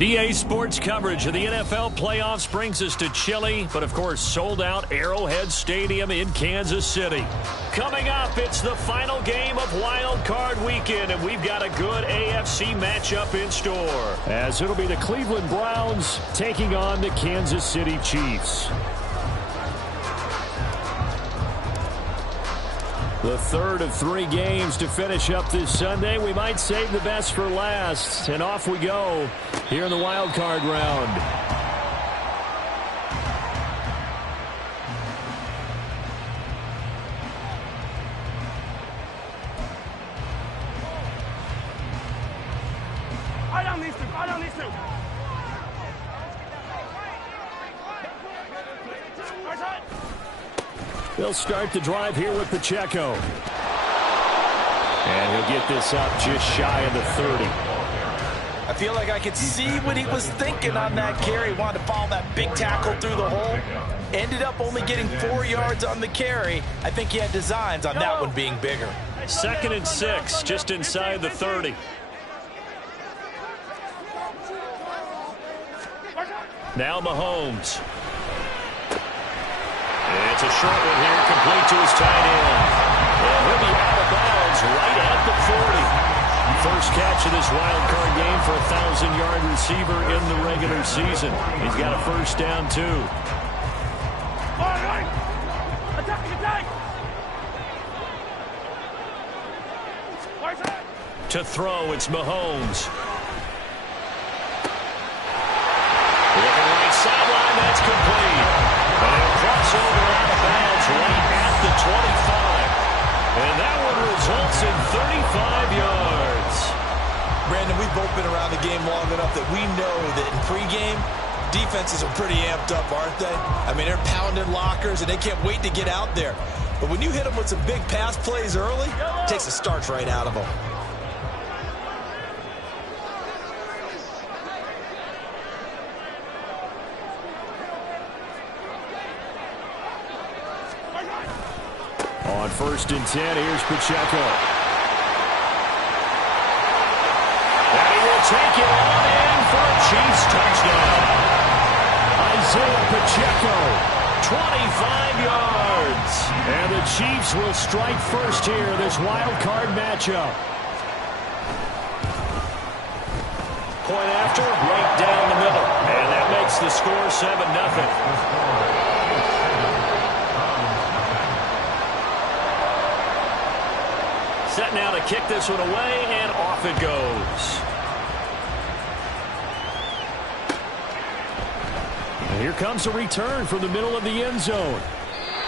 EA Sports coverage of the NFL playoffs brings us to chilly, but of course sold out Arrowhead Stadium in Kansas City. Coming up, it's the final game of Wild Card Weekend, and we've got a good AFC matchup in store. As it'll be the Cleveland Browns taking on the Kansas City Chiefs. The third of 3 games to finish up this Sunday. We might save the best for last. And off we go here in the wild card round. They'll start the drive here with Pacheco. And he'll get this up just shy of the 30. I feel like I could see what he was thinking on that carry. Wanted to follow that big tackle through the hole. Ended up only getting 4 yards on the carry. I think he had designs on that one being bigger. 2nd and 6, just inside the 30. Now Mahomes. It's a short one here, complete to his tight end. And he'll be out of bounds right at the 40. First catch of this wild card game for a 1,000-yard receiver in the regular season. He's got a first down, too. To throw, it's Mahomes. Looking right sideline, that's complete. And a crossover out of bounds right at the 25. And that one results in 35 yards. Brandon, we've both been around the game long enough that we know that in pregame, defenses are pretty amped up, aren't they? I mean, they're pounding lockers, and they can't wait to get out there. But when you hit them with some big pass plays early, it takes the starch right out of them. On 1st and 10, here's Pacheco. And he will take it on in for a Chiefs touchdown. Isaiah Pacheco, 25 yards. And the Chiefs will strike first here in this wild card matchup. Point after, right down the middle. And that makes the score 7-0. Set now to kick this one away, and off it goes. And here comes a return from the middle of the end zone.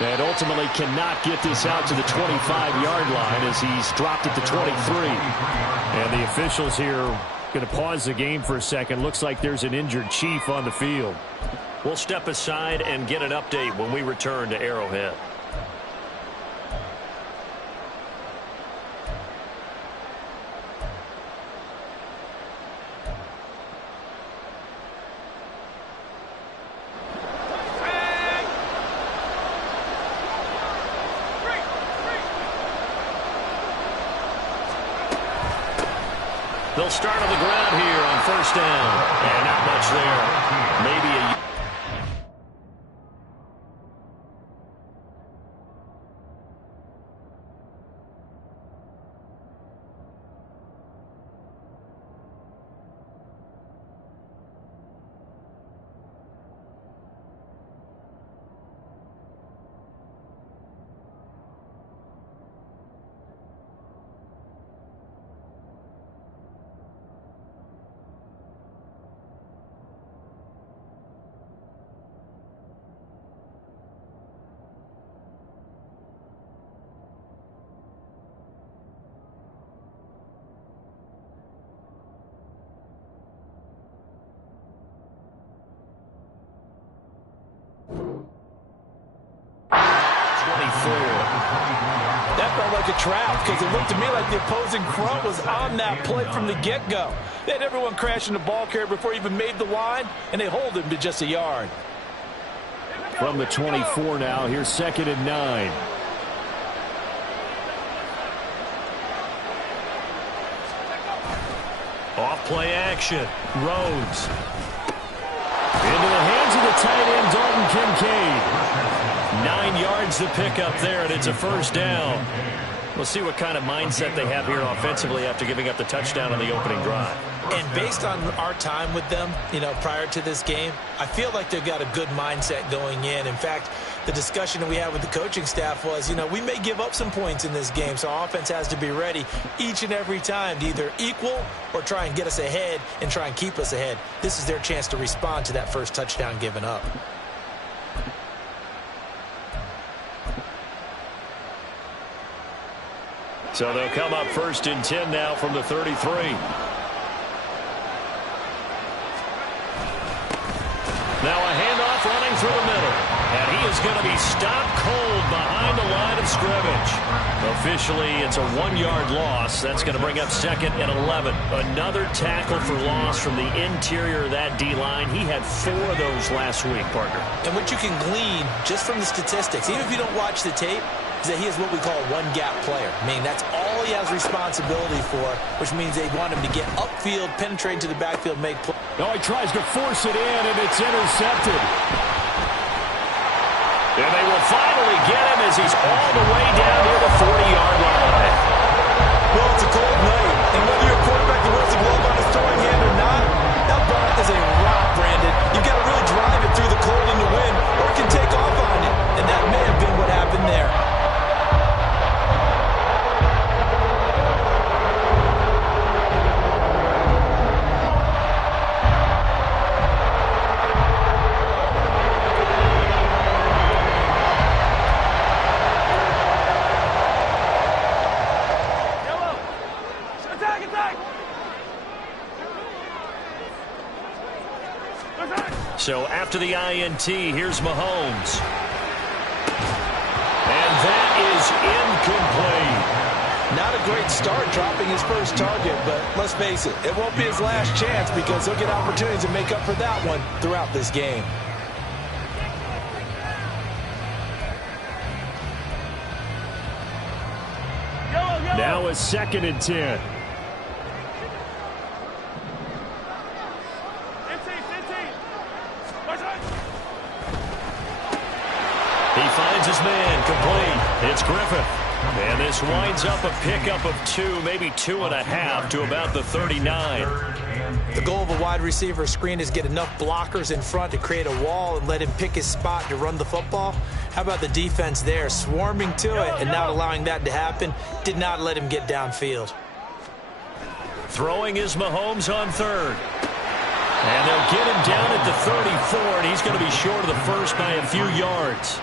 And ultimately cannot get this out to the 25-yard line as he's dropped at the 23. And the officials here going to pause the game for a second. Looks like there's an injured Chief on the field. We'll step aside and get an update when we return to Arrowhead. They'll start on the ground here on 1st down. And not much there. Maybe a... felt like a trap because it looked to me like the opposing front was on that play from the get-go. They had everyone crashing the ball carrier before he even made the line, and they hold him to just a yard. From the 24 now, here's 2nd and 9. Off play action. Rhodes. Into the hands of the tight end, Dalton Kincaid. 9 yards to pick up there, and it's a first down. We'll see what kind of mindset they have here offensively after giving up the touchdown on the opening drive. And based on our time with them, prior to this game, I feel like they've got a good mindset going in. In fact, the discussion that we had with the coaching staff was, we may give up some points in this game, so our offense has to be ready each and every time to either equal or try and get us ahead and try and keep us ahead. This is their chance to respond to that first touchdown given up. So they'll come up 1st and 10 now from the 33. Now a handoff running through the middle. And he is going to be stopped cold behind the line of scrimmage. Officially, it's a 1-yard loss. That's going to bring up 2nd and 11. Another tackle for loss from the interior of that D-line. He had 4 of those last week, partner. And what you can glean just from the statistics, even if you don't watch the tape, is that he is what we call a one-gap player. I mean, that's all he has responsibility for, which means they want him to get upfield, penetrate to the backfield, make plays. No, he tries to force it in, and it's intercepted. And they will finally get him as he's all the way down near the 40-yard line. Well, it's a cold night, and whether you're a quarterback that wears a glove on his throwing hand or not, that ball is a rock, Brandon. You've got to really drive it through the cold and the wind, or it can take off on you. And that may have been what happened there. So after the INT, here's Mahomes. And that is incomplete. Not a great start dropping his first target, but let's face it, it won't be his last chance because he'll get opportunities to make up for that one throughout this game. Now a 2nd and 10. He finds his man, complete. It's Griffith. And this winds up a pickup of 2, maybe 2.5 to about the 39. The goal of a wide receiver screen is get enough blockers in front to create a wall and let him pick his spot to run the football. How about the defense there, swarming to it and not allowing that to happen? Did not let him get downfield. Throwing is Mahomes on 3rd. And they'll get him down at the 34, and he's going to be short of the first by a few yards.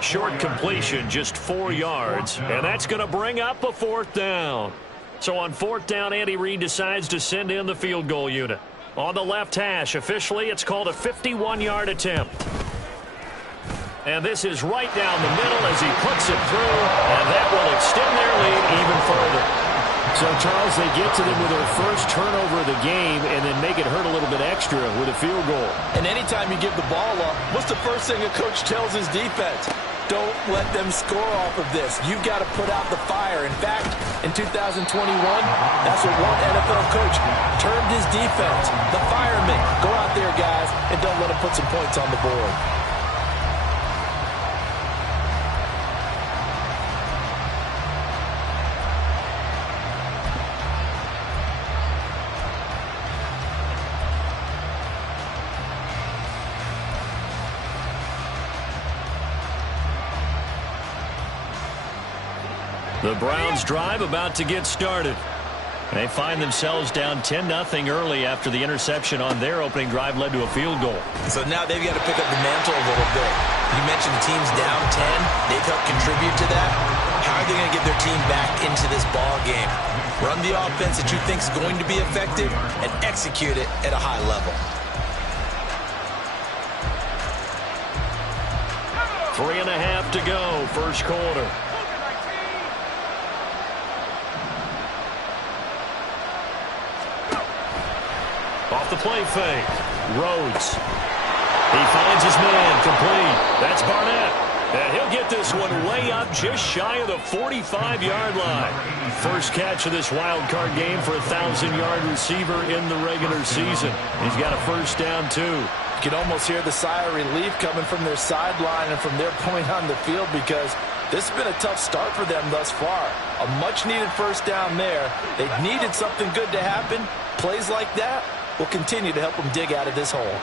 Short completion, just 4 yards, and that's going to bring up a 4th down. So on 4th down, Andy Reid decides to send in the field goal unit. On the left hash, officially, it's called a 51-yard attempt. And this is right down the middle as he puts it through, and that will extend their lead even further. So, Charles, they get to them with their first turnover of the game and then make it hurt a little bit extra with a field goal. And anytime you give the ball up, what's the first thing a coach tells his defense? Don't let them score off of this. You've got to put out the fire. In fact, in 2021, that's what one NFL coach termed his defense. The firemen. Go out there, guys, and don't let them put some points on the board. The Browns drive about to get started. They find themselves down 10-0 early after the interception on their opening drive led to a field goal. So now they've got to pick up the mantle a little bit. You mentioned the team's down 10. They've helped contribute to that. How are they going to get their team back into this ball game? Run the offense that you think is going to be effective and execute it at a high level. 3.5 to go, first quarter. Off the play fake. Rhodes. He finds his man. Complete. That's Barnett. And he'll get this one way up just shy of the 45-yard line. First catch of this wild card game for a 1,000-yard receiver in the regular season. He's got a first down, too. You can almost hear the sigh of relief coming from their sideline and from their point on the field, because this has been a tough start for them thus far. A much-needed first down there. They needed something good to happen. Plays like that will continue to help them dig out of this hole.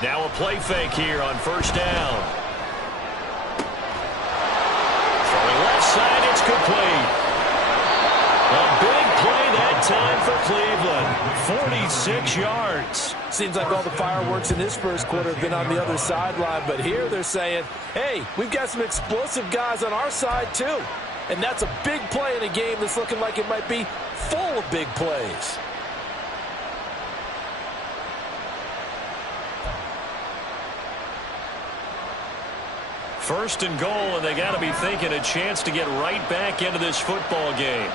Now a play fake here on first down. Throwing left side, it's complete. A big play that time for Cleveland. 46 yards. Seems like all the fireworks in this first quarter have been on the other sideline, but here they're saying, hey, we've got some explosive guys on our side too. And that's a big play in a game that's looking like it might be full of big plays. First and goal, and they got to be thinking a chance to get right back into this football game.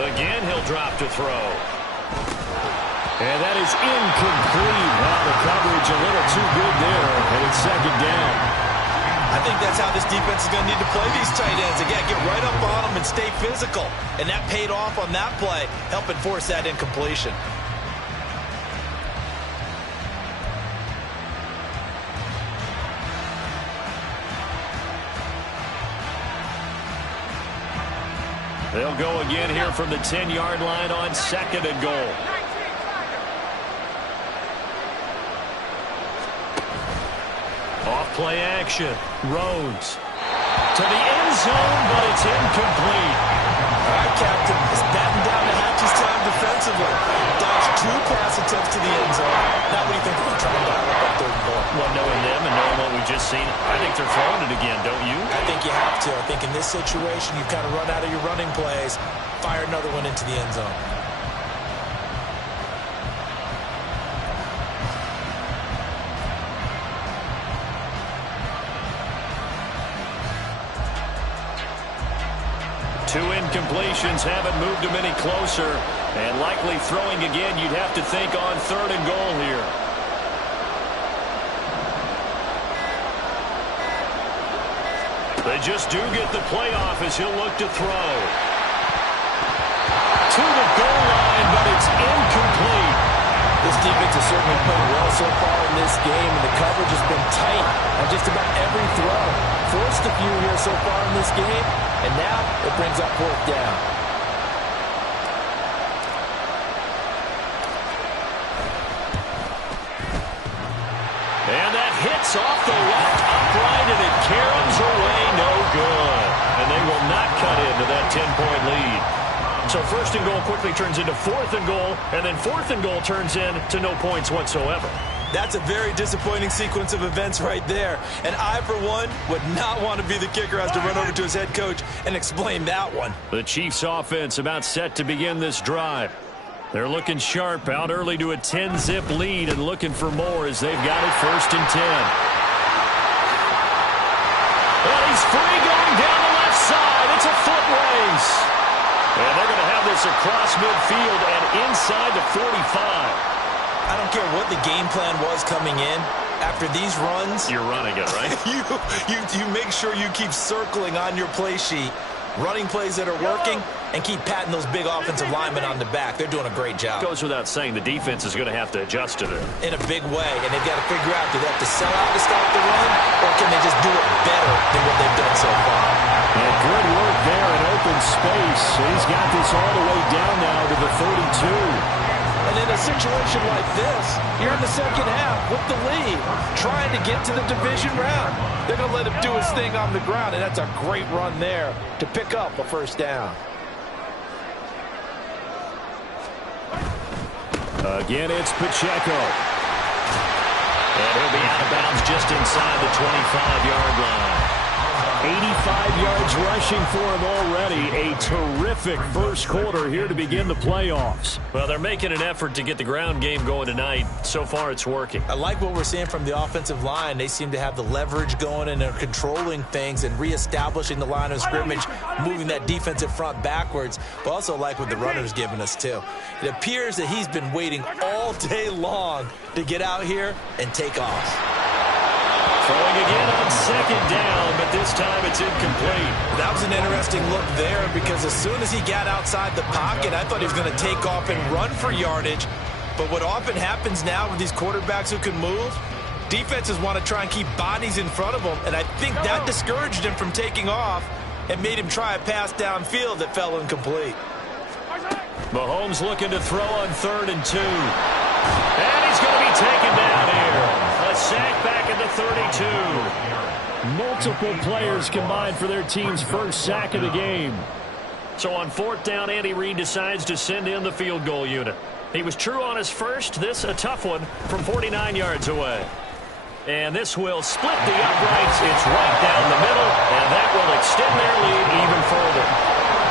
Again, he'll drop to throw. And that is incomplete. Wow, the coverage a little too good there, and it's second down. I think that's how this defense is going to need to play these tight ends. Again, get right up on them and stay physical. And that paid off on that play, helping force that incompletion. They'll go again here from the 10-yard line on second and goal. Off play action. Rhodes to the end zone, but it's incomplete. All right, Captain. It's batting down the hatches time defensively. Dodged 2 pass attempts to the end zone. Now what do you think they're trying to dial up on third and goal? Well, knowing them and knowing what we've just seen, I think they're throwing it again, don't you? I think you have to. I think in this situation, you've kind of run out of your running plays. Fire another one into the end zone. Two incompletions haven't moved them any closer. And likely throwing again, you'd have to think on third and goal here. They just do get the playoff as he'll look to throw. To the goal line, but it's incomplete. This defense has certainly played well so far in this game, and the coverage has been tight on just about every throw. Forced a few here so far in this game, and now it brings up fourth down. And that hits off the left upright, and it caroms away, no good. And they will not cut into that 10-point lead. So first and goal quickly turns into fourth and goal, and then fourth and goal turns into no points whatsoever. That's a very disappointing sequence of events right there. And I, for one, would not want to be the kicker who has to run over to his head coach and explain that one. The Chiefs offense about set to begin this drive. They're looking sharp, out early to a 10-zip lead and looking for more as they've got it first and 10. And he's free going down the left side. It's a foot race. And they're going to have this across midfield and inside the 45. I don't care what the game plan was coming in. After these runs, you're running it, right? you make sure you keep circling on your play sheet, running plays that are working, and keep patting those big offensive linemen on the back. They're doing a great job. Goes without saying the defense is going to have to adjust to it. In a big way, and they've got to figure out, do they have to sell out to stop the run, or can they just do it better than what they've done so far? And good work there in open space. He's got this all the way down now to the 32. And in a situation like this, you're in the second half with the lead, trying to get to the division round. They're going to let him do his thing on the ground, and that's a great run there to pick up a first down. Again, it's Pacheco. And he'll be out of bounds just inside the 25-yard line. 85 yards rushing for him already. A terrific first quarter here to begin the playoffs. Well, they're making an effort to get the ground game going tonight. So far, it's working. I like what we're seeing from the offensive line. They seem to have the leverage going, and they're controlling things and reestablishing the line of scrimmage, moving that defensive front backwards. But also like what the runner's giving us, too. It appears that he's been waiting all day long to get out here and take off. Throwing again on second down, but this time it's incomplete. That was an interesting look there because as soon as he got outside the pocket, I thought he was going to take off and run for yardage. But what often happens now with these quarterbacks who can move, defenses want to try and keep bodies in front of them, and I think that discouraged him from taking off and made him try a pass downfield that fell incomplete. Mahomes looking to throw on 3rd and 2. And he's going to be taken down here. A sack back at the 32. Multiple players combined for their team's first sack of the game. So on 4th down, Andy Reid decides to send in the field goal unit. He was true on his first. This a tough one from 49 yards away. And this will split the uprights. It's right down the middle, and that will extend their lead even further.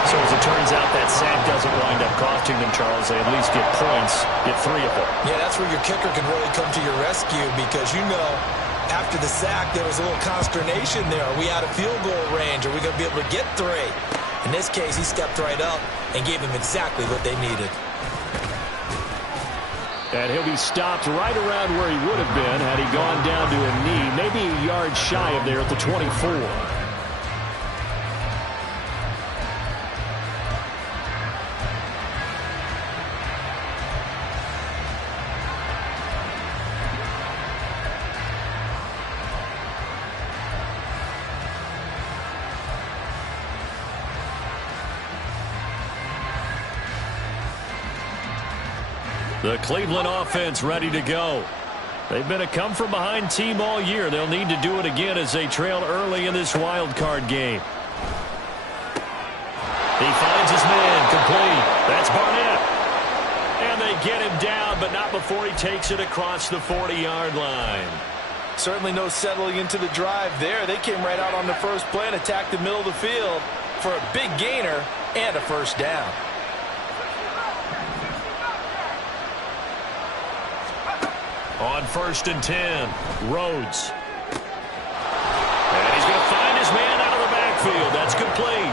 So as it turns out, that sack doesn't wind up costing them, Charles. They at least get points, get 3 of them. Yeah, that's where your kicker can really come to your rescue because, you know, after the sack, there was a little consternation there. Are we out of field goal range? Are we going to be able to get 3? In this case, he stepped right up and gave them exactly what they needed. And he'll be stopped right around where he would have been had he gone down to a knee, maybe a yard shy of there at the 24. The Cleveland offense ready to go. They've been a come-from-behind team all year. They'll need to do it again as they trail early in this wild card game. He finds his man complete. That's Barnett. And they get him down, but not before he takes it across the 40-yard line. Certainly no settling into the drive there. They came right out on the first play and attacked the middle of the field for a big gainer and a first down. On 1st and 10, Rhodes. And he's going to find his man out of the backfield. That's complete.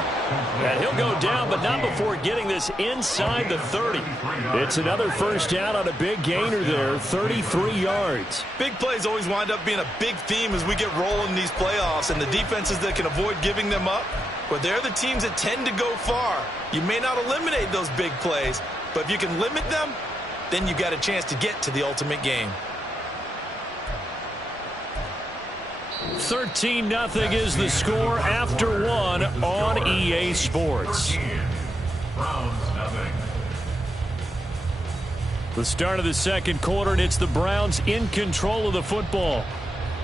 And he'll go down, but not before getting this inside the 30. It's another first down on a big gainer there, 33 yards. Big plays always wind up being a big theme as we get rolling in these playoffs, and the defenses that can avoid giving them up, well, they're the teams that tend to go far. You may not eliminate those big plays, but if you can limit them, then you've got a chance to get to the ultimate game. 13-0 is the score after 1 on EA Sports. The start of the second quarter, and it's the Browns in control of the football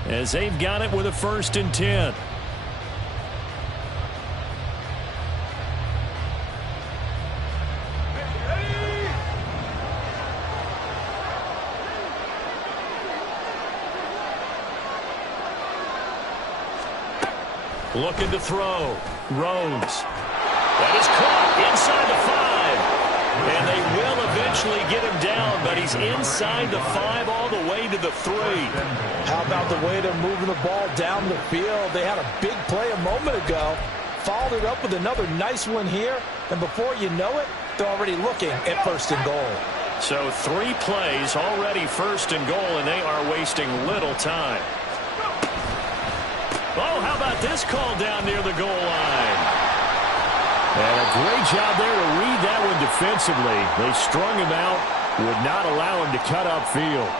as they've got it with a 1st and 10. Looking to throw. Rhodes. That is caught inside the 5. And they will eventually get him down, but he's inside the 5 all the way to the 3. How about the way they're moving the ball down the field? They had a big play a moment ago. Followed it up with another nice one here. And before you know it, they're already looking at 1st and goal. So 3 plays already 1st and goal, and they are wasting little time. Oh, how about this call down near the goal line? And a great job there to read that one defensively. They strung him out, would not allow him to cut upfield.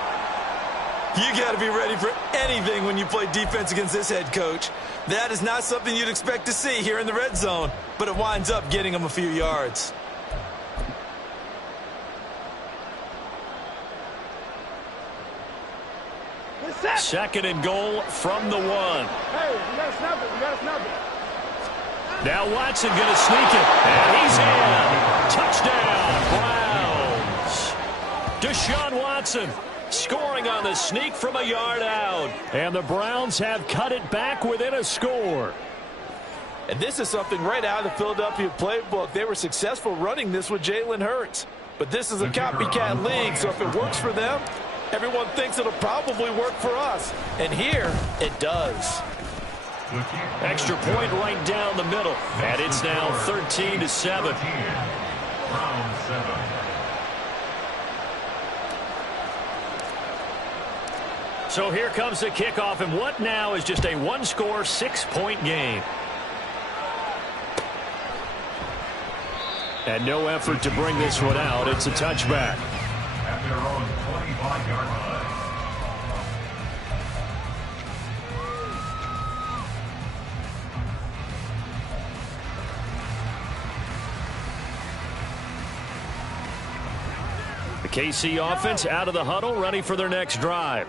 You got to be ready for anything when you play defense against this head coach. That is not something you'd expect to see here in the red zone, but it winds up getting him a few yards. Second and goal from the 1. Hey, you got to snap it. You got to snap it. Now Watson going to sneak it. And he's in. Touchdown, Browns. Deshaun Watson scoring on the sneak from a yard out. And the Browns have cut it back within a score. And this is something right out of the Philadelphia playbook. They were successful running this with Jalen Hurts. But this is a copycat league, so if it works for them, everyone thinks it'll probably work for us. And here, it does. Extra point right down the middle. And it's now 13-7. So here comes the kickoff, and what now is just a one-score, 6-point game. And no effort to bring this one out. It's a touchback. At their own 25-yard line. The KC offense out of the huddle, ready for their next drive.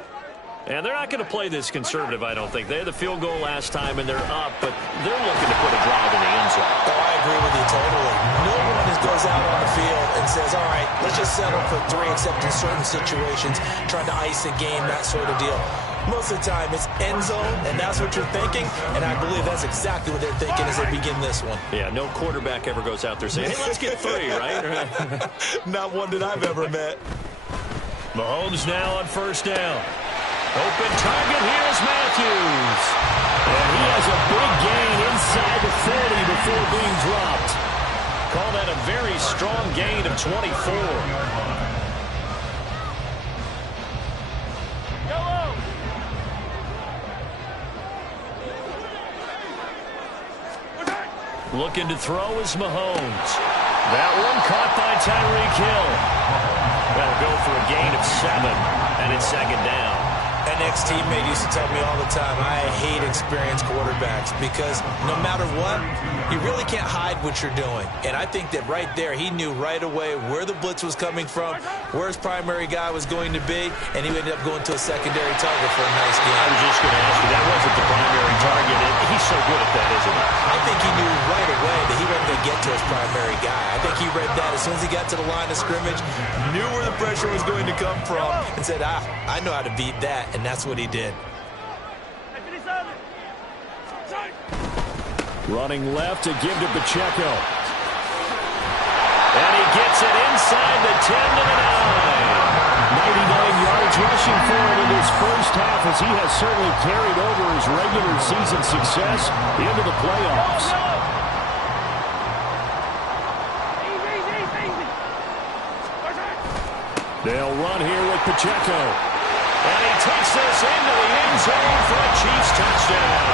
And they're not going to play this conservative, I don't think. They had the field goal last time, and they're up, but they're looking to put a drive in the end zone. Oh, I agree with you totally. No one goes out on the field and says, all right, let's just settle for 3, except in certain situations, trying to ice a game, that sort of deal. Most of the time, it's end zone, and that's what you're thinking, and I believe that's exactly what they're thinking as they begin this one. Yeah, no quarterback ever goes out there saying, hey, let's get 3, right? Not one that I've ever met. Mahomes now on first down. Open target, here's Matthews. And he has a big gain inside the 40 before being dropped. Call that a very strong gain of 24. Looking to throw is Mahomes. That one caught by Tyreek Hill. That'll go for a gain of 7, and it's second down. An ex-teammate used to tell me all the time, I hate experienced quarterbacks because no matter what, you really can't hide what you're doing. And I think that right there, he knew right away where the blitz was coming from, where his primary guy was going to be, and he ended up going to a secondary target for a nice game. I was just going to ask you, that wasn't the primary target. He's so good at that, isn't he? I think he knew right away that he wasn't going to get to his primary guy. I think he read that as soon as he got to the line of scrimmage, knew where the pressure was going to come from, and said, I know how to beat that. And that's what he did. Running left to give to Pacheco. And he gets it inside the 10 to the 9. 99 yards rushing for him in his first half, as he has certainly carried over his regular season success into the playoffs. They'll run here with Pacheco. And he takes this into the end zone for a Chiefs touchdown.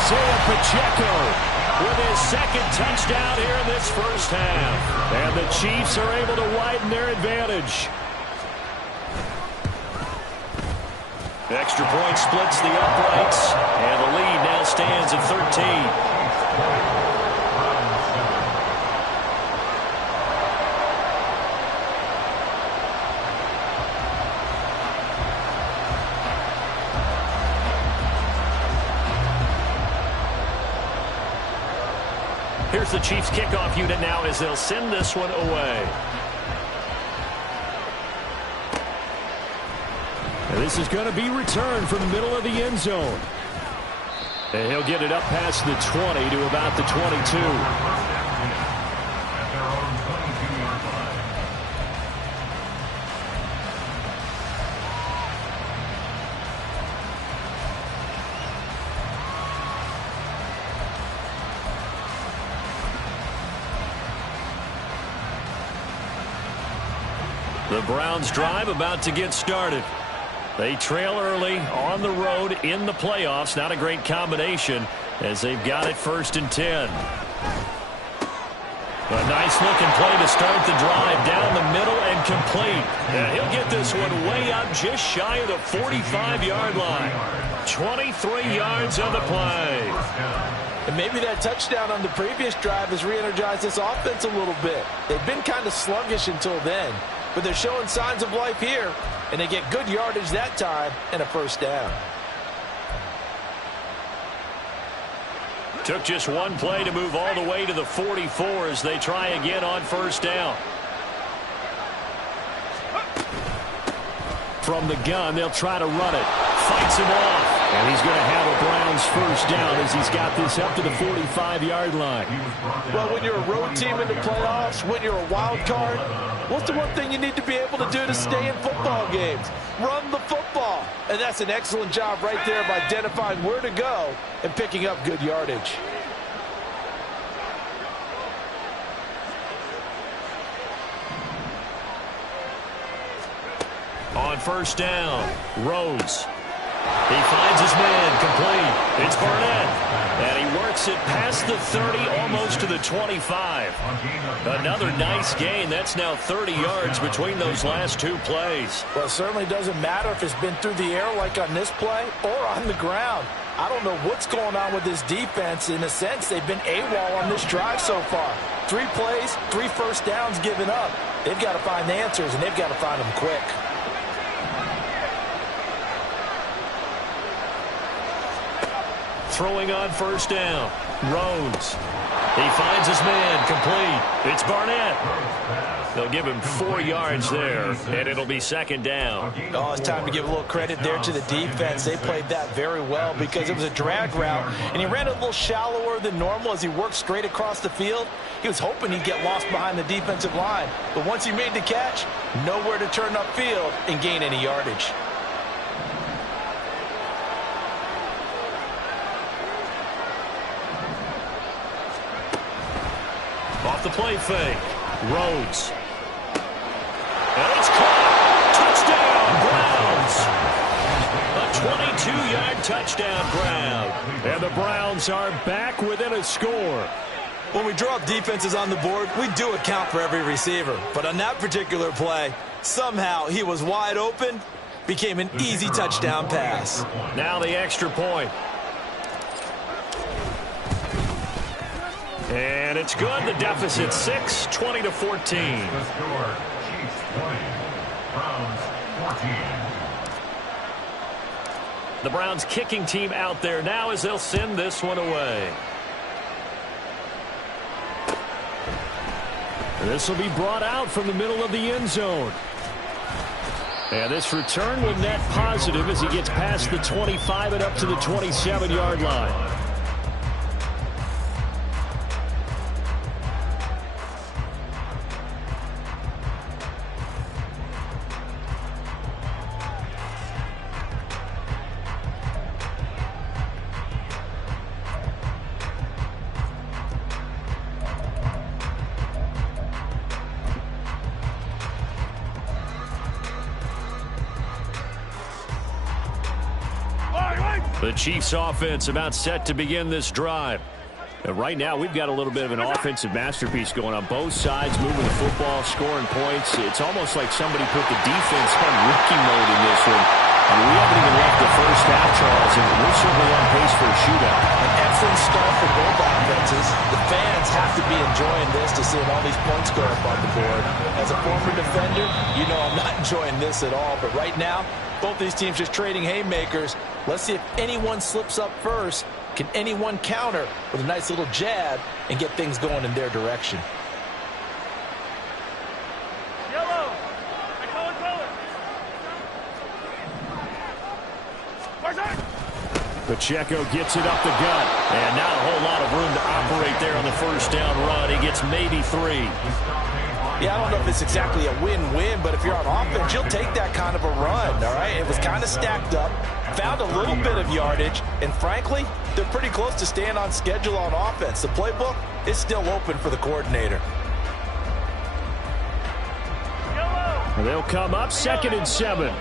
Isaiah Pacheco with his second touchdown here in this first half. And the Chiefs are able to widen their advantage. Extra point splits the uprights, and the lead now stands at 13. Here's the Chiefs kickoff unit now as they'll send this one away. And this is going to be returned from the middle of the end zone. And he'll get it up past the 20 to about the 22. At their own 22-yard line. The Browns drive about to get started. They trail early on the road in the playoffs. Not a great combination as they've got it 1st and 10. A nice looking play to start the drive down the middle and complete. And he'll get this one way up just shy of the 45-yard line. 23 yards on the play. And maybe that touchdown on the previous drive has re-energized this offense a little bit. They've been kind of sluggish until then, but they're showing signs of life here, and they get good yardage that time and a first down. Took just one play to move all the way to the 44 as they try again on first down. From the gun, they'll try to run it. Fights him off. And he's going to have a Browns first down as he's got this up to the 45-yard line. Well, when you're a road team in the playoffs, when you're a wild card, what's the one thing you need to be able to do to stay in football games? Run the football. And that's an excellent job right there of identifying where to go and picking up good yardage. On first down, Rhodes. He finds his man, complete. It's Barnett. And he works it past the 30, almost to the 25. Another nice gain. That's now 30 yards between those last two plays. Well, it certainly doesn't matter if it's been through the air like on this play or on the ground. I don't know what's going on with this defense. In a sense, they've been AWOL on this drive so far. 3 plays, 3 first downs given up. They've got to find the answers, and they've got to find them quick. Throwing on first down, Rhodes. He finds his man, complete. It's Barnett. They'll give him 4 yards there, and it'll be second down. Oh, it's time to give a little credit there to the defense. They played that very well because it was a drag route, and he ran a little shallower than normal as he worked straight across the field. He was hoping he'd get lost behind the defensive line, but once he made the catch, nowhere to turn upfield and gain any yardage. Off the play fake, Rhodes. And it's caught. Touchdown, Browns. A 22-yard touchdown ground. And the Browns are back within a score. When we draw up defenses on the board, we do account for every receiver. But on that particular play, somehow he was wide open, became an easy touchdown pass. Now the extra point. And it's good. The deficit 6, 20-14. The score, Chiefs 20, Browns 14. The Browns kicking team out there now as they'll send this one away. This will be brought out from the middle of the end zone. And this return will net positive as he gets past the 25 and up to the 27-yard line. The Chiefs offense about set to begin this drive. Right now, we've got a little bit of an offensive masterpiece going on both sides, moving the football, scoring points. It's almost like somebody put the defense on rookie mode in this one. And we haven't even left the first half, Charles, and we're certainly on pace for a shootout. An excellent start for both offenses. The fans have to be enjoying this to see all these points go up on the board. As a former defender, you know I'm not enjoying this at all. But right now, both these teams just trading haymakers. Let's see if anyone slips up first. Can anyone counter with a nice little jab and get things going in their direction? Yellow. Pacheco gets it up the gut. And not a whole lot of room to operate there on the first down run. He gets maybe 3. Yeah, I don't know if it's exactly a win-win, but if you're on offense, you'll take that kind of a run, all right? It was kind of stacked up, found a little bit of yardage, and frankly, they're pretty close to staying on schedule on offense. The playbook is still open for the coordinator. And they'll come up 2nd and 7.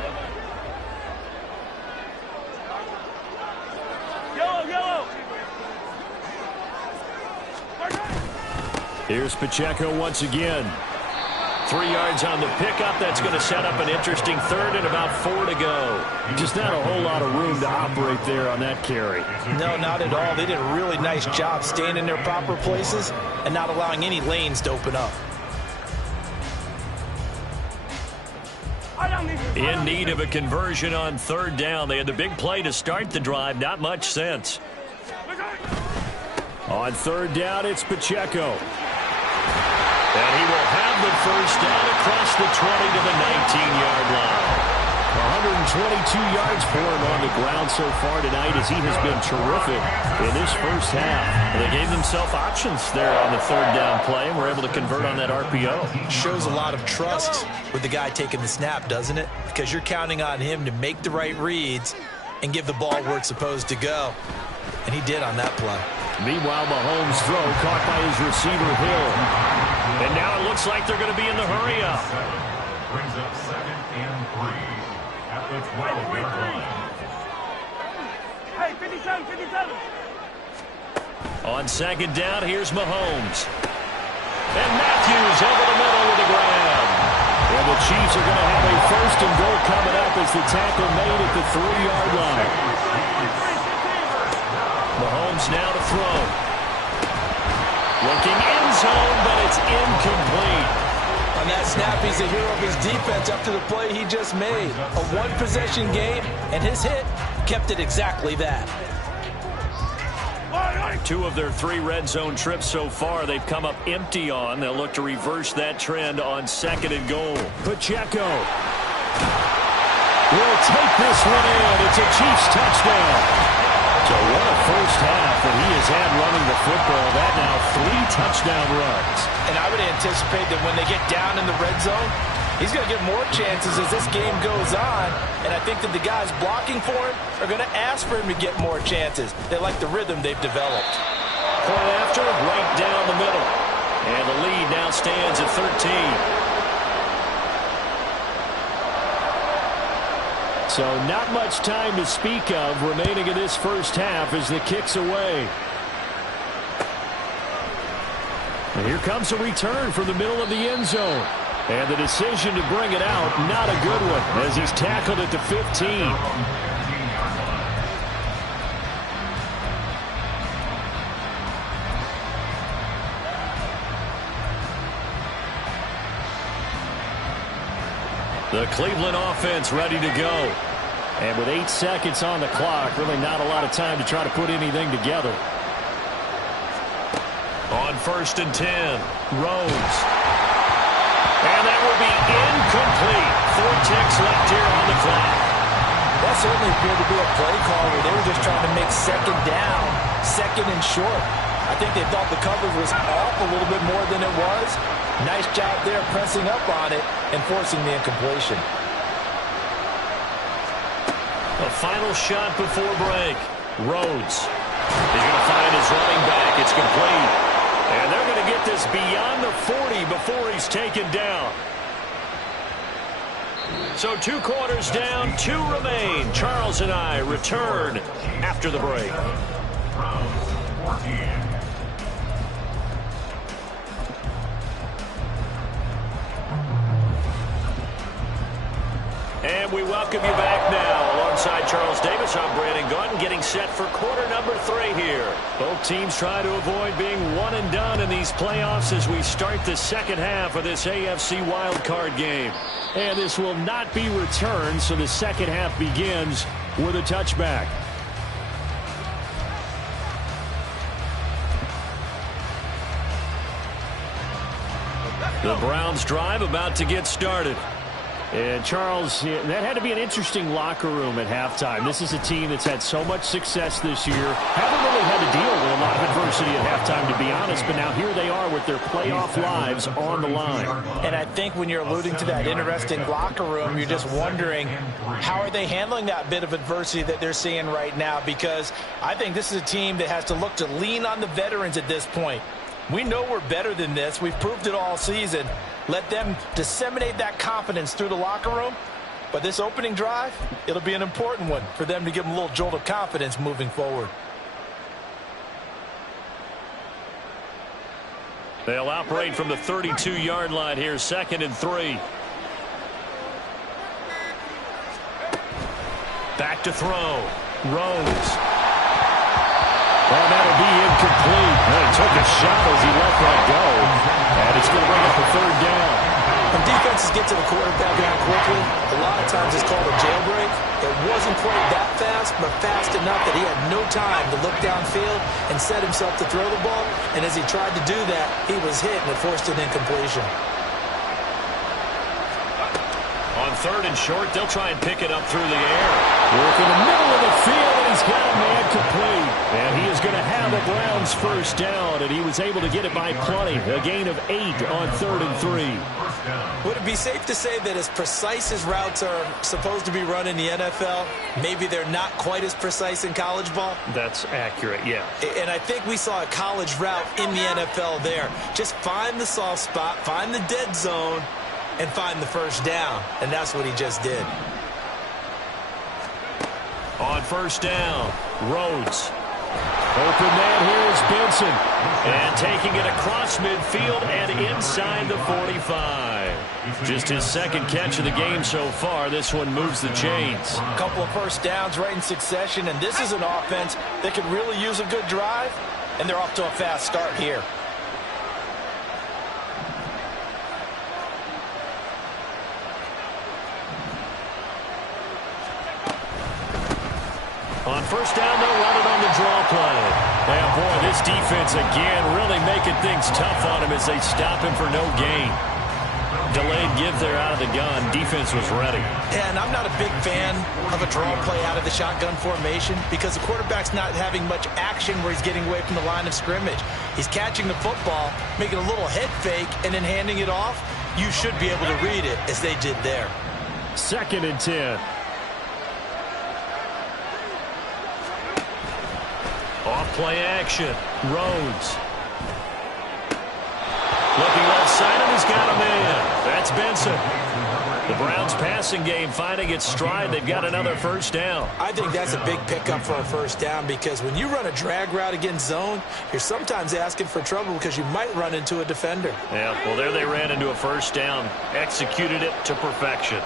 Here's Pacheco once again. 3 yards on the pickup. That's going to set up an interesting third and about 4 to go. Just not a whole lot of room to operate there on that carry. No, not at all. They did a really nice job staying in their proper places and not allowing any lanes to open up. In need of a conversion on 3rd down. They had the big play to start the drive. Not much sense. On 3rd down, it's Pacheco. And he will have the first down across the 20 to the 19-yard line. 122 yards for him on the ground so far tonight, as he has been terrific in this first half. They gave themselves options there on the third down play and were able to convert on that RPO. Shows a lot of trust with the guy taking the snap, doesn't it? Because you're counting on him to make the right reads and give the ball where it's supposed to go. And he did on that play. Meanwhile, Mahomes' throw caught by his receiver, Hill. And now it looks like they're going to be in the hurry-up. Brings up 2nd and 3 at the 12-yard line. Hey, 57, 57. On 2nd down, here's Mahomes. And Matthews over the middle with the grab. And the Chiefs are going to have a 1st and goal coming up as the tackle made at the 3-yard line. Mahomes now to throw. Looking end zone, but it's incomplete. On that snap, he's the hero of his defense after the play he just made. A one-possession game, and his hit kept it exactly that. 2 of their 3 red zone trips so far they've come up empty on. They'll look to reverse that trend on 2nd and goal. Pacheco will take this one in. It's a Chiefs touchdown. So what a first half that he has had running the football. That now 3 touchdown runs. And I would anticipate that when they get down in the red zone, he's going to get more chances as this game goes on. And I think that the guys blocking for him are going to ask for him to get more chances. They like the rhythm they've developed. Point after, right down the middle. And the lead now stands at 13. So not much time to speak of remaining in this first half as the kick's away. And here comes a return from the middle of the end zone. And the decision to bring it out, not a good one, as he's tackled at the 15. The Cleveland offense ready to go. And with 8 seconds on the clock, really not a lot of time to try to put anything together. On 1st and 10, Rhodes. And that will be incomplete. 4 ticks left here on the clock. That certainly appeared to be a play call where they were just trying to make 2nd down, 2nd and short. I think they thought the coverage was off a little bit more than it was. Nice job there pressing up on it and forcing the incompletion. A final shot before break. Rhodes. He's going to find his running back. It's complete. And they're going to get this beyond the 40 before he's taken down. So 2 quarters down, 2 remain. Charles and I return after the break. Round 14. And we welcome you back now. Alongside Charles Davis, I'm Brandon Gordon, getting set for quarter number 3 here. Both teams try to avoid being one and done in these playoffs as we start the second half of this AFC wildcard game. And this will not be returned, so the second half begins with a touchback. The Browns drive about to get started. And Charles, that had to be an interesting locker room at halftime. This is a team that's had so much success this year. Haven't really had to deal with a lot of adversity at halftime, to be honest. But now here they are with their playoff lives on the line. And I think when you're alluding to that interesting locker room, you're just wondering how are they handling that bit of adversity that they're seeing right now? Because I think this is a team that has to look to lean on the veterans at this point. We know we're better than this. We've proved it all season. Let them disseminate that confidence through the locker room. But this opening drive, it'll be an important one for them to give them a little jolt of confidence moving forward. They'll operate from the 32-yard line here, 2nd and 3. Back to throw. Rhodes. And that'll be incomplete. And he took a shot as he let that go. And it's going to bring up a 3rd down. When defenses get to the quarterback down quickly, a lot of times it's called a jailbreak. It wasn't quite that fast, but fast enough that he had no time to look downfield and set himself to throw the ball. And as he tried to do that, he was hit and it forced an incompletion. On third and short, they'll try and pick it up through the air. Work in the middle of the field, and he's got a man complete. And he is going to have a Browns first down, and he was able to get it by plenty. A gain of 8 on 3rd and 3. Would it be safe to say that as precise as routes are supposed to be run in the NFL, maybe they're not quite as precise in college ball? That's accurate, yeah. And I think we saw a college route in the NFL there. Just find the soft spot, find the dead zone, and find the first down. And that's what he just did. On first down, Rhodes. Open man here is Benson. And taking it across midfield and inside the 45. Just his second catch of the game so far. This one moves the chains. A couple of first downs right in succession, and this is an offense that could really use a good drive, and they're off to a fast start here. On first down, they'll run it on the draw play. And boy, this defense again really making things tough on him as they stop him for no gain. Delayed give there out of the gun. Defense was ready. Yeah, and I'm not a big fan of a draw play out of the shotgun formation because the quarterback's not having much action where he's getting away from the line of scrimmage. He's catching the football, making a little head fake, and then handing it off. You should be able to read it as they did there. 2nd and 10. Off play action. Rhodes. Looking left side, and he's got a man. That's Benson. The Browns passing game finding its stride. They've got another first down. I think that's a big pickup for a first down because when you run a drag route against zone, you're sometimes asking for trouble because you might run into a defender. Yeah, well, there they ran into a first down. Executed it to perfection.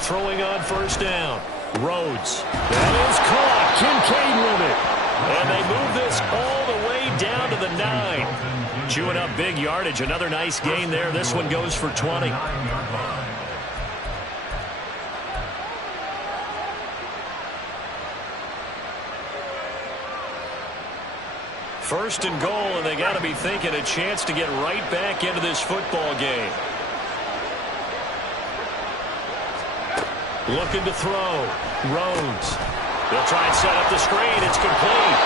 Throwing on first down. Rhodes. That is caught. Kincaid with it. And they move this all the way down to the 9. Chewing up big yardage. Another nice gain there. This one goes for 20. First and goal, and they got to be thinking a chance to get right back into this football game. Looking to throw. Rhodes. They'll try and set up the screen. It's complete.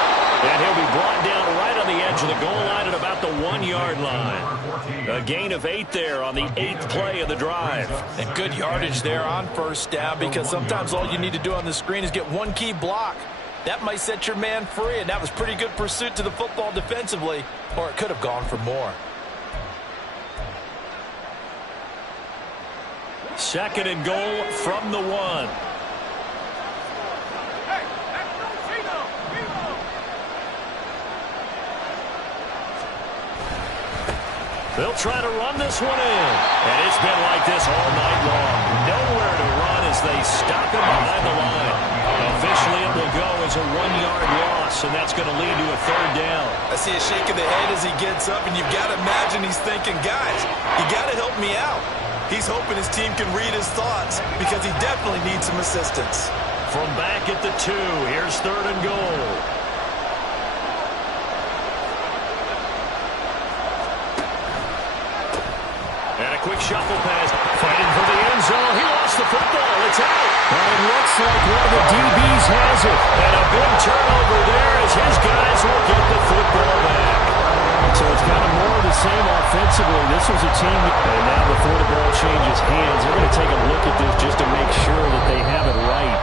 And he'll be brought down right on the edge of the goal line at about the 1-yard line. A gain of 8 there on the 8th play of the drive. And good yardage there on first down because sometimes all you need to do on the screen is get one key block. That might set your man free, and that was pretty good pursuit to the football defensively, or it could have gone for more. 2nd and goal from the 1. They'll try to run this one in. And it's been like this all night long. Nowhere to run as they stop him behind the line. Officially, it will go as a 1-yard loss, and that's going to lead to a 3rd down. I see a shake of the head as he gets up, and you've got to imagine he's thinking, guys, you got to help me out. He's hoping his team can read his thoughts because he definitely needs some assistance. From back at the 2, here's 3rd and goal. And a quick shuffle pass. Fighting for the end zone. He lost the football. It's out. And it looks like one of the DBs has it. And a big turnover there as his guys will get the football back. So it's kind of more of the same offensively. This was a team, and now before the ball changes hands, they're going to take a look at this just to make sure that they have it right.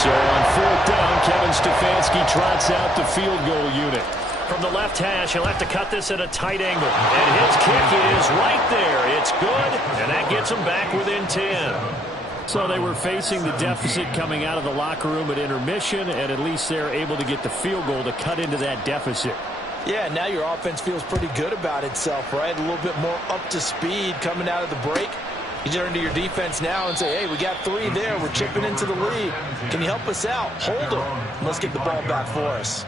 So on 4th down, Kevin Stefanski trots out the field goal unit. From the left hash, he'll have to cut this at a tight angle. And his kick is right there. It's good, and that gets him back within 10. So they were facing the deficit coming out of the locker room at intermission, and at least they're able to get the field goal to cut into that deficit. Yeah, now your offense feels pretty good about itself, right? A little bit more up to speed coming out of the break. You turn to your defense now and say, hey, we got 3 there. We're chipping into the lead. Can you help us out? Hold them. Let's get the ball back for us.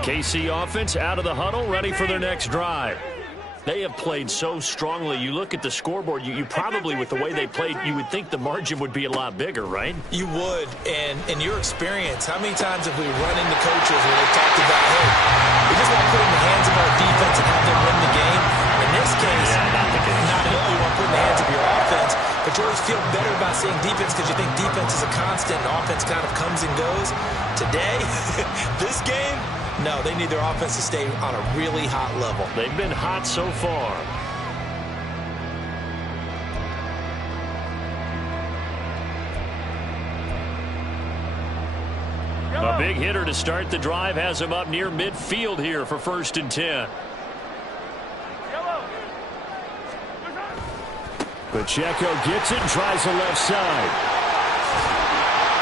KC offense out of the huddle, ready for their next drive. They have played so strongly. You look at the scoreboard, you probably, with the way they played, you would think the margin would be a lot bigger, right? You would. And in your experience, how many times have we run into coaches where they've talked about, hey, we just want to put it in the hands of our defense and have them win the game? In this case, not at all. You want to put it in the hands of your offense, but you always feel better about saying defense because you think defense is a constant and offense kind of comes and goes. Today, this game, no, they need their offense to stay on a really hot level. They've been hot so far. A big hitter to start the drive has him up near midfield here for 1st and 10. Pacheco gets it and tries the left side.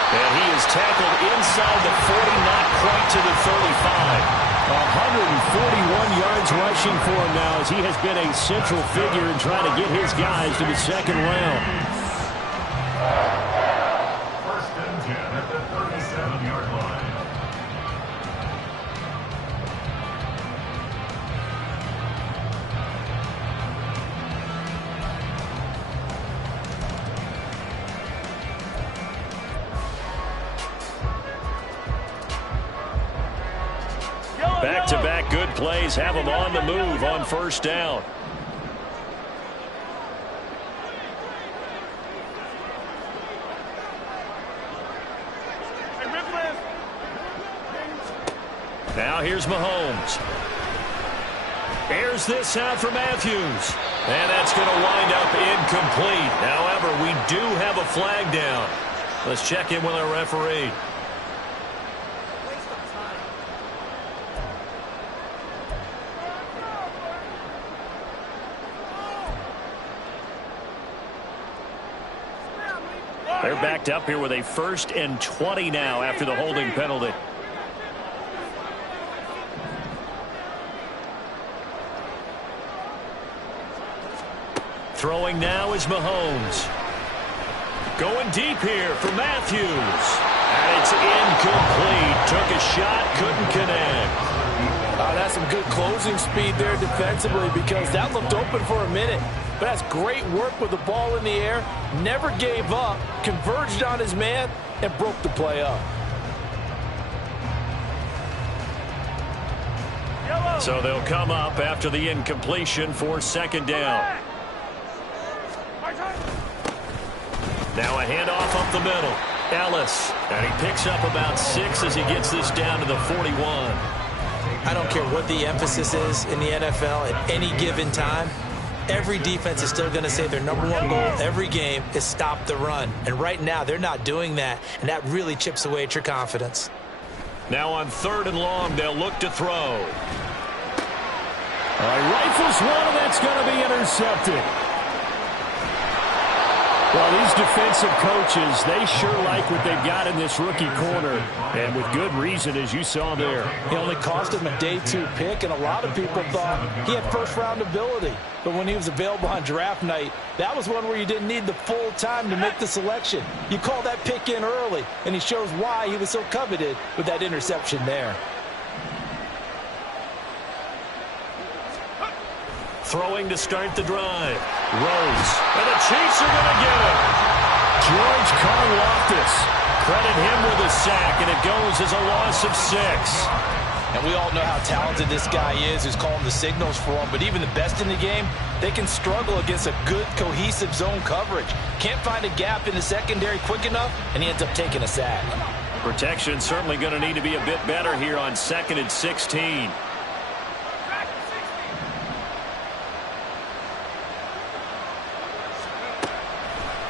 And he is tackled inside the 40, not quite to the 35. 141 yards rushing for him now as he has been a central figure in trying to get his guys to the second round. 1st and 10 at the 37-yard line. Back-to-back good plays have them on the move on 1st down. Now here's Mahomes. Airs this out for Matthews. And that's going to wind up incomplete. However, we do have a flag down. Let's check in with our referee. They're backed up here with a 1st and 20 now after the holding penalty. Throwing now is Mahomes. Going deep here for Matthews. And it's incomplete. Took a shot, couldn't connect. That's some good closing speed there defensively because that looked open for a minute. But that's great work with the ball in the air. Never gave up, converged on his man, and broke the play up. So they'll come up after the incompletion for 2nd down. Now a handoff up the middle. Ellis. And he picks up about 6 as he gets this down to the 41. I don't care what the emphasis is in the NFL at any given time. Every defense is still going to say their #1 goal every game is stop the run. And right now, they're not doing that, and that really chips away at your confidence. Now on 3rd and long, they'll look to throw. Rifles one, and that's going to be intercepted. Well, these defensive coaches, they sure like what they've got in this rookie corner, and with good reason, as you saw there. It only cost him a day 2 pick, and a lot of people thought he had first-round ability. But when he was available on draft night, that was one where you didn't need the full time to make the selection. You call that pick in early, and he shows why he was so coveted with that interception there. Throwing to start the drive. Rose. And the Chiefs are going to get it. George Karlaftis. Credit him with a sack, and it goes as a loss of 6. And we all know how talented this guy is who's calling the signals for him. But even the best in the game, they can struggle against a good, cohesive zone coverage. Can't find a gap in the secondary quick enough, and he ends up taking a sack. Protection certainly going to need to be a bit better here on 2nd and 16.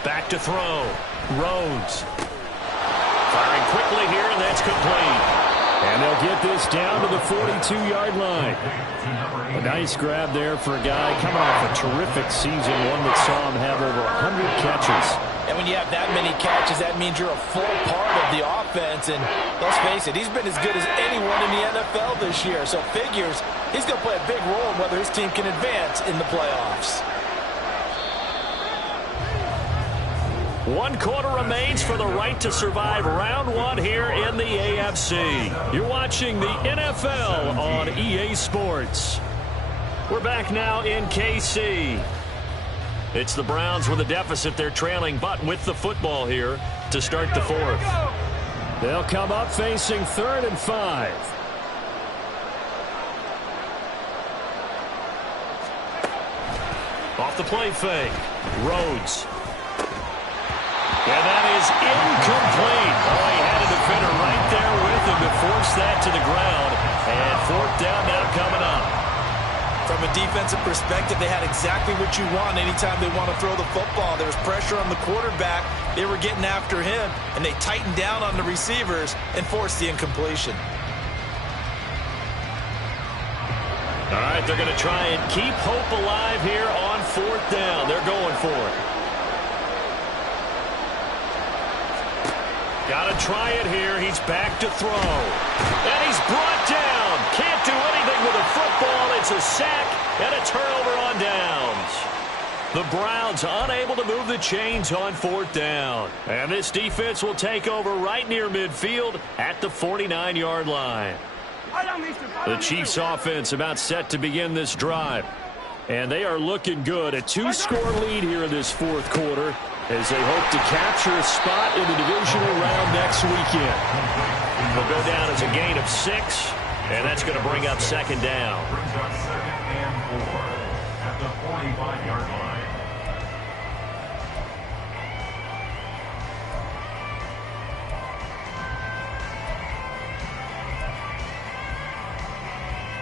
Back to throw. Rhodes. Firing quickly here, and that's complete. And they'll get this down to the 42-yard line. A nice grab there for a guy coming off a terrific season, one that saw him have over 100 catches. And when you have that many catches, that means you're a full part of the offense. And let's face it, he's been as good as anyone in the NFL this year. So figures he's going to play a big role in whether his team can advance in the playoffs. 1 quarter remains for the right to survive round 1 here in the AFC. You're watching the NFL on EA Sports. We're back now in KC. It's the Browns with a deficit. They're trailing, but with the football here to start the 4th. They'll come up facing 3rd and 5. Off the play fake. Rhodes. And that is incomplete. Oh, he had a defender right there with him to force that to the ground. And 4th down now coming up. From a defensive perspective, they had exactly what you want anytime they want to throw the football. There was pressure on the quarterback. They were getting after him, and they tightened down on the receivers and forced the incompletion. All right, they're going to try and keep hope alive here on 4th down. They're going for it. Got to try it here. He's back to throw. And he's brought down. Can't do anything with a football. It's a sack and a turnover on downs. The Browns unable to move the chains on 4th down. And this defense will take over right near midfield at the 49-yard line. The Chiefs offense about set to begin this drive. And they are looking good. A 2-score lead here in this 4th quarter as they hope to capture a spot in the divisional round next weekend. They'll go down as a gain of 6, and that's going to bring up 2nd down. Brings up 2nd and 4 at the 45-yard line.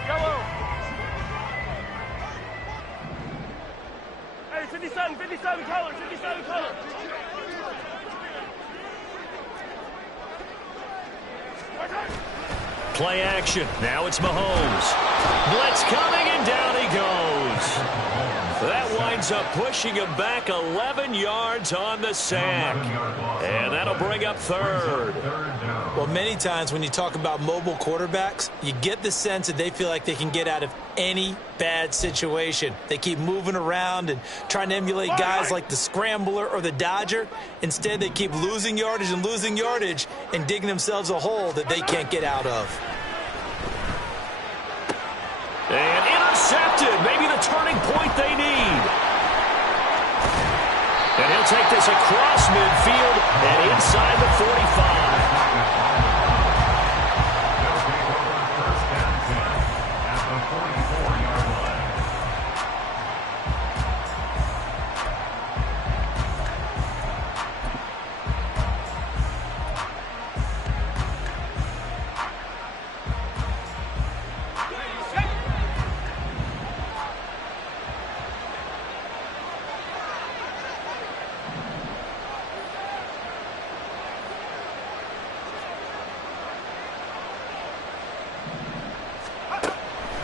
Yellow. Hey, 57 color, 57 color. Play action. Now it's Mahomes. Blitz coming, and down he goes. That winds up pushing him back 11 yards on the sack. And that'll bring up 3rd. Well, many times when you talk about mobile quarterbacks, you get the sense that they feel like they can get out of any bad situation. They keep moving around and trying to emulate guys like the Scrambler or the Dodger. Instead, they keep losing yardage and digging themselves a hole that they can't get out of. And intercepted. Maybe the turning point they need. And he'll take this across midfield and inside the 45.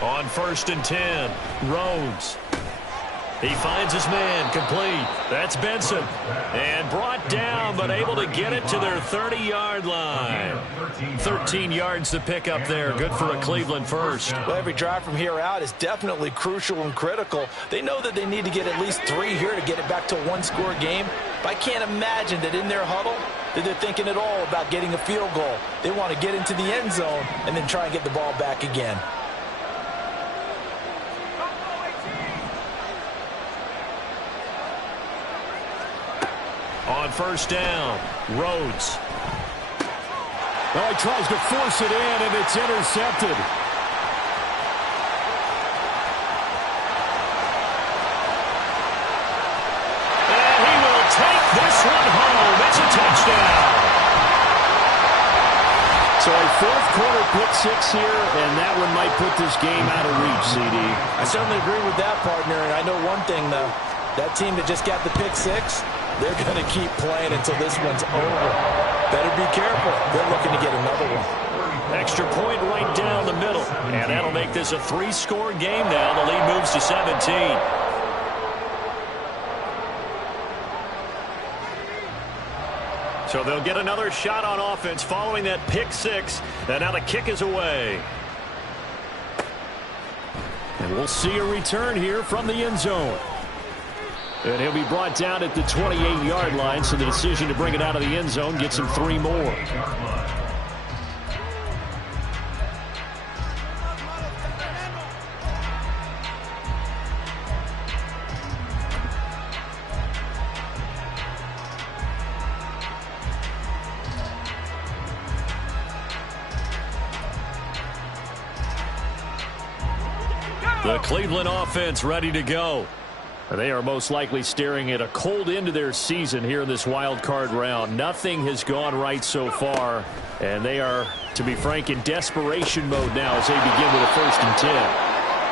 On 1st and 10, Rhodes. He finds his man, complete. That's Benson. And brought down, but able to get it to their 30-yard line. 13 yards to pick up there. Good for a Cleveland first. Well, every drive from here out is definitely crucial and critical. They know that they need to get at least 3 here to get it back to a 1-score game. But I can't imagine that in their huddle that they're thinking at all about getting a field goal. They want to get into the end zone and then try and get the ball back again. On 1st down, Rhodes. Well, he tries to force it in, and it's intercepted. And he will take this one home. It's a touchdown. So a 4th quarter pick-6 here, and that one might put this game out of reach, CD. I certainly agree with that, partner, and I know one thing, though. That team that just got the pick-6, they're going to keep playing until this one's over. Better be careful. They're looking to get another one. Extra point right down the middle. And that'll make this a 3-score game now. The lead moves to 17. So they'll get another shot on offense following that pick-6. And now the kick is away. And we'll see a return here from the end zone. And he'll be brought down at the 28-yard line, so the decision to bring it out of the end zone gets him 3 more. The Cleveland offense ready to go. They are most likely staring at a cold end to their season here in this wild card round. Nothing has gone right so far, and they are, to be frank, in desperation mode now as they begin with a 1st and 10.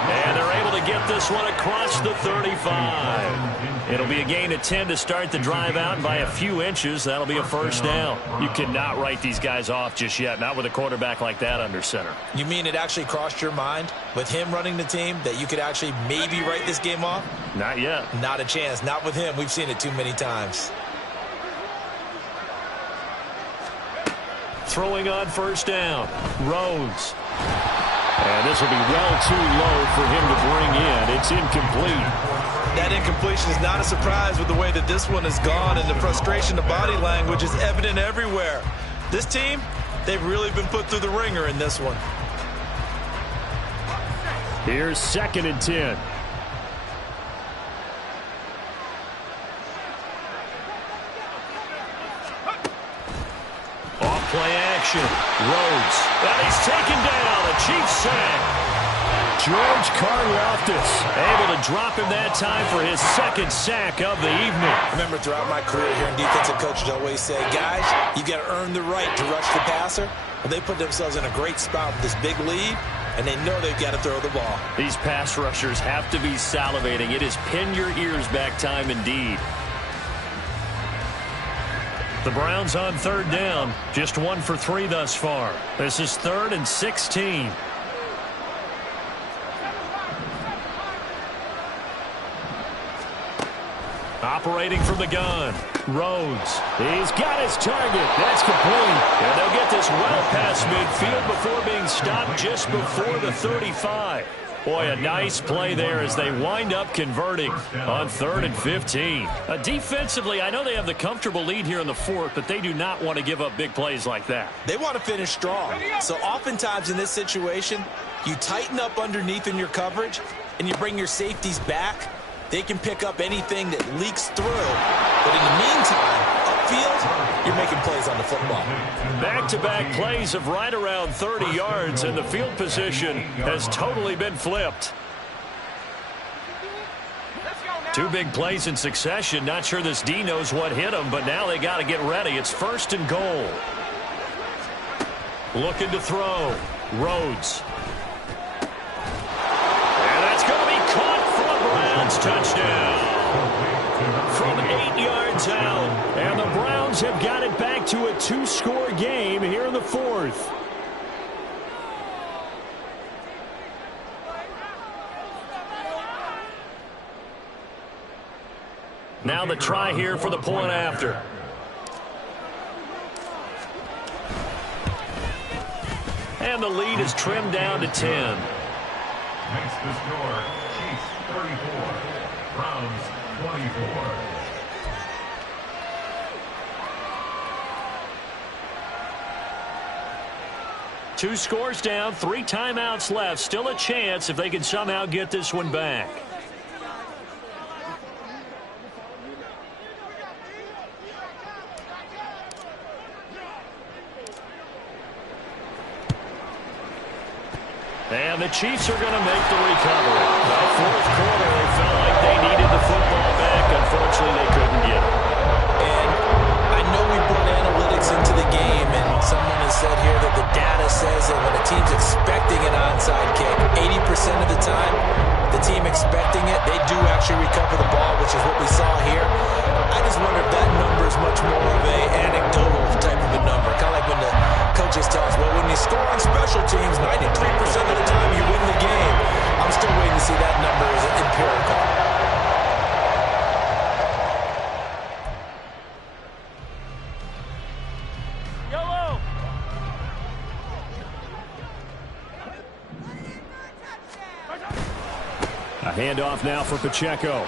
And they're able to get this one across the 35. It'll be a gain of 10 to start the drive out, and by a few inches, that'll be a 1st down. You cannot write these guys off just yet, not with a quarterback like that under center. You mean it actually crossed your mind with him running the team that you could actually maybe write this game off? Not yet. Not a chance. Not with him. We've seen it too many times. Throwing on 1st down. Rhodes. And this will be well too low for him to bring in. It's incomplete. That incompletion is not a surprise with the way that this one has gone, and the frustration of body language is evident everywhere. This team, they've really been put through the ringer in this one. Here's 2nd and 10. Off-play action. Rhodes. And he's taken down. A Chiefs sack. George Karlaftis able to drop him that time for his 2nd sack of the evening. I remember throughout my career here in defensive coaches always say, guys, you got to earn the right to rush the passer. Well, they put themselves in a great spot with this big lead, and they know they've got to throw the ball. These pass rushers have to be salivating. It is pin your ears back time indeed. The Browns on 3rd down, just 1 for 3 thus far. This is 3rd and 16. Operating from the gun. Rhodes. He's got his target. That's complete. And they'll get this well past midfield before being stopped just before the 35. Boy, a nice play there as they wind up converting on 3rd and 15. Defensively, I know they have the comfortable lead here in the 4th, but they do not want to give up big plays like that. They want to finish strong. So oftentimes in this situation, you tighten up underneath in your coverage, and you bring your safeties back. They can pick up anything that leaks through. But in the meantime, upfield, you're making plays on the football. Back-to-back plays of right around 30 yards, and the field position has totally been flipped. 2 big plays in succession. Not sure this D knows what hit him, but now they got to get ready. It's 1st and goal. Looking to throw. Rhodes. Touchdown from 8 yards out, and the Browns have got it back to a 2-score game here in the 4th. Now the try here for the point after. And the lead is trimmed down to 10. Makes the score Chiefs 34, Browns 24. Two scores down, 3 timeouts left. Still a chance if they can somehow get this one back. And the Chiefs are going to make the recovery. The 4th quarter, they felt like they needed the football back. Unfortunately, they couldn't get it. And I know we brought analytics into the game, and someone has said here that the data says that when a team's expecting an onside kick, 80% of the time, the team expecting it, they do actually recover the ball, which is what we saw here. I just wonder if that number is much more of an anecdotal type of a number. Kind of like when the coaches tell us, well, when you score on special teams, 93% of the time you win the game. I'm still waiting to see that number as empirical. Yellow. A handoff now for Pacheco.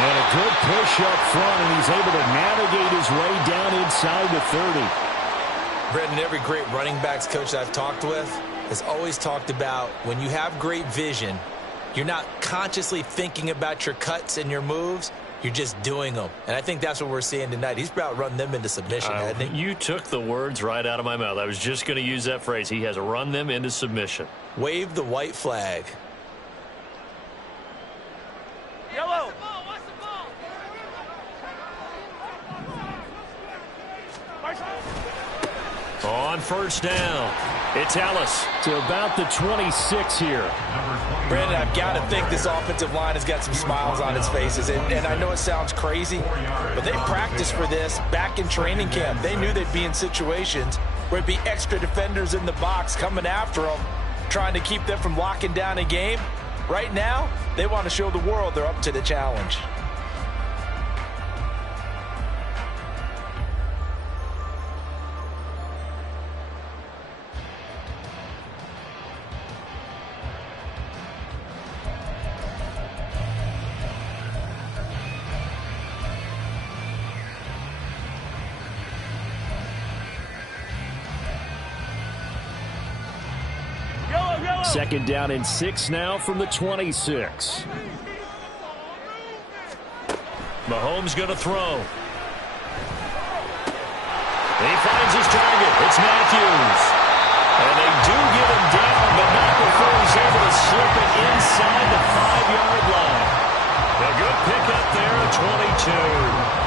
And a good push up front, and he's able to navigate his way down inside the 30. Brendan, every great running backs coach I've talked with has always talked about when you have great vision, you're not consciously thinking about your cuts and your moves. You're just doing them. And I think that's what we're seeing tonight. He's about run them into submission, hasn't he? You took the words right out of my mouth. I was just going to use that phrase. He has run them into submission. Wave the white flag. Yellow. On first down, it's Ellis to about the 26 here. Brandon, I've got to think this offensive line has got some smiles on its faces. And I know it sounds crazy, but they practiced for this back in training camp. They knew they'd be in situations where it'd be extra defenders in the box coming after them, trying to keep them from locking down a game. Right now, they want to show the world they're up to the challenge. Second down and 6 now from the 26. Mahomes going to throw. He finds his target. It's Matthews. And they do get him down, but not before he's able to slip it inside the 5-yard line. A good pickup there at 22.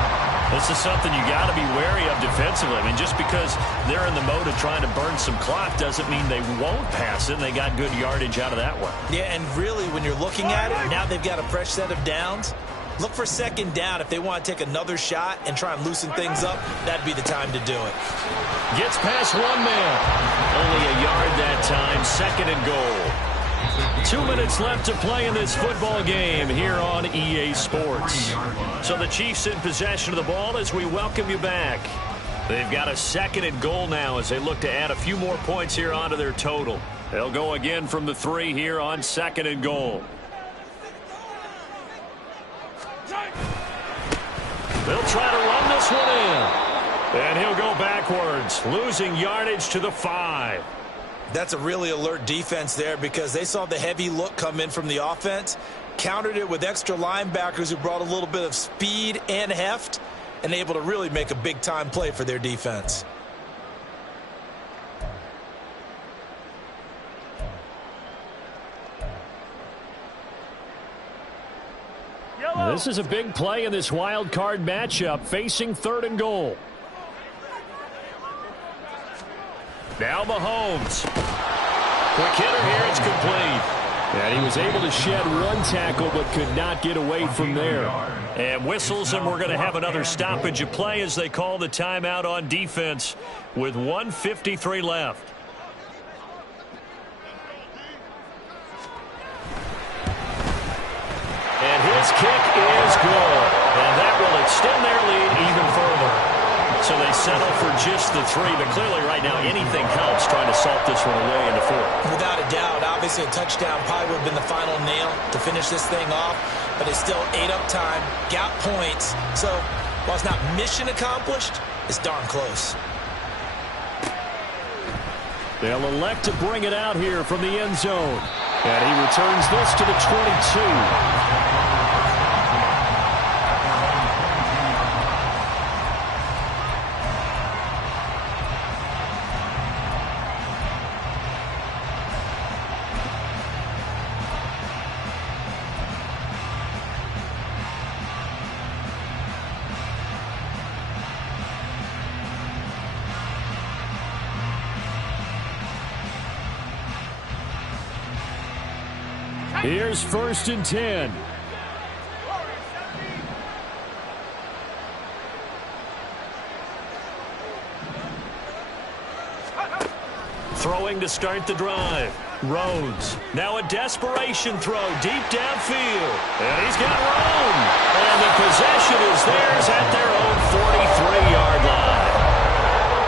This is something you got to be wary of defensively. I mean, just because they're in the mode of trying to burn some clock doesn't mean they won't pass it, and they got good yardage out of that one. Yeah, and really, when you're looking at it, now they've got a fresh set of downs. Look for second down. If they want to take another shot and try and loosen things up, that'd be the time to do it. Gets past one man. Only a yard that time. Second and goal. 2 minutes left to play in this football game here on EA Sports. So the Chiefs in possession of the ball as we welcome you back. They've got a second and goal now as they look to add a few more points here onto their total. They'll go again from the 3 here on second and goal. They'll try to run this one in. And he'll go backwards, losing yardage to the 5. That's a really alert defense there because they saw the heavy look come in from the offense, countered it with extra linebackers who brought a little bit of speed and heft, and able to really make a big-time play for their defense. This is a big play in this wild card matchup, facing third and goal. Now Mahomes. Quick hitter here, it's complete. And he was able to shed one tackle but could not get away from there. And whistles, and we're going to have another stoppage of play as they call the timeout on defense with 1:53 left. And his kick is good. And that will extend their lead even further. So they settle for just the 3, but clearly right now anything helps trying to salt this one away in the 4th. Without a doubt, obviously a touchdown probably would have been the final nail to finish this thing off, but it's still ate up time, got points. So while it's not mission accomplished, it's darn close. They'll elect to bring it out here from the end zone. And he returns this to the 22. Here's 1st and 10. Throwing to start the drive. Rhodes. Now a desperation throw deep downfield. And he's got room. And the possession is theirs at their own 43-yard line.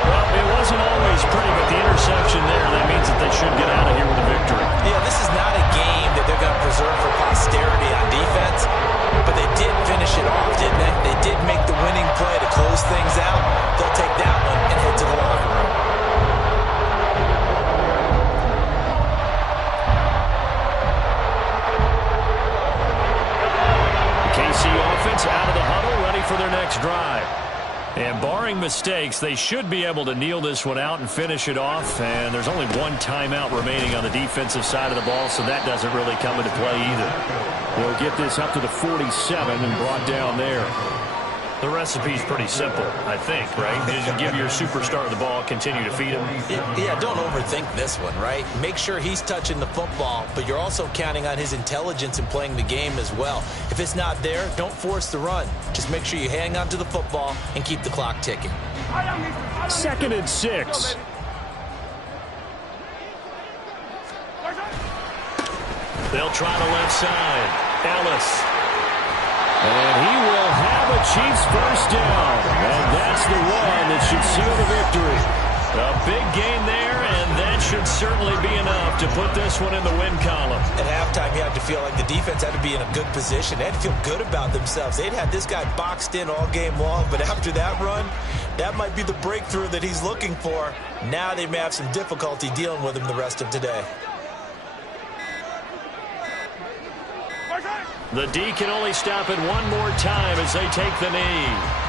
Well, it wasn't always pretty, but the interception there, that means that they should get out of here with a victory. Yeah, this is not a game that they're going to preserve for posterity on defense, but they did finish it KC offense out of the huddle, ready for their next drive. And barring mistakes, they should be able to kneel this one out and finish it off. And there's only one timeout remaining on the defensive side of the ball, so that doesn't really come into play either. They'll get this up to the 47 and brought down there. The recipe's pretty simple, I think, right? Just give your superstar the ball, continue to feed him. Yeah, don't overthink this one, right? Make sure he's touching the football, but you're also counting on his intelligence in playing the game as well. If it's not there, don't force the run. Just make sure you hang on to the football and keep the clock ticking. 2nd and 6. They'll try the left side. Ellis. And he will have a Chiefs first down. And that's the one that should seal the victory. A big gain there, and that should certainly be enough to put this one in the win column. At halftime, you had to feel like the defense had to be in a good position. They had to feel good about themselves. They'd had this guy boxed in all game long, but after that run, that might be the breakthrough that he's looking for. Now they may have some difficulty dealing with him the rest of today. The D can only stop it one more time as they take the knee.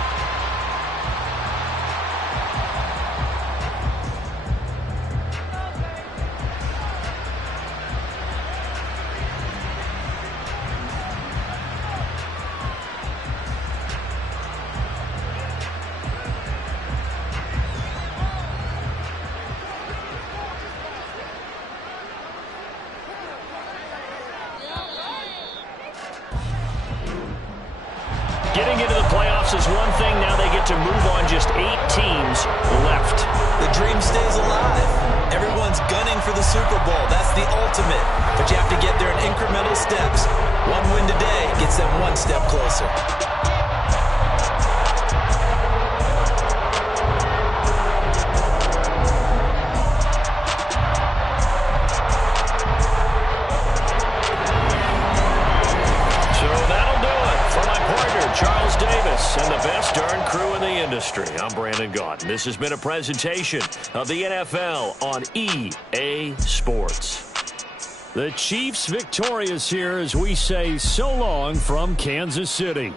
Getting into the playoffs is one thing. Now they get to move on. Just 8 teams left. The dream stays alive. Everyone's gunning for the Super Bowl. That's the ultimate. But you have to get there in incremental steps. One win today gets them one step closer. Charles Davis and the best darn crew in the industry. I'm Brandon Gaudin. This has been a presentation of the NFL on EA Sports. The Chiefs victorious here as we say so long from Kansas City.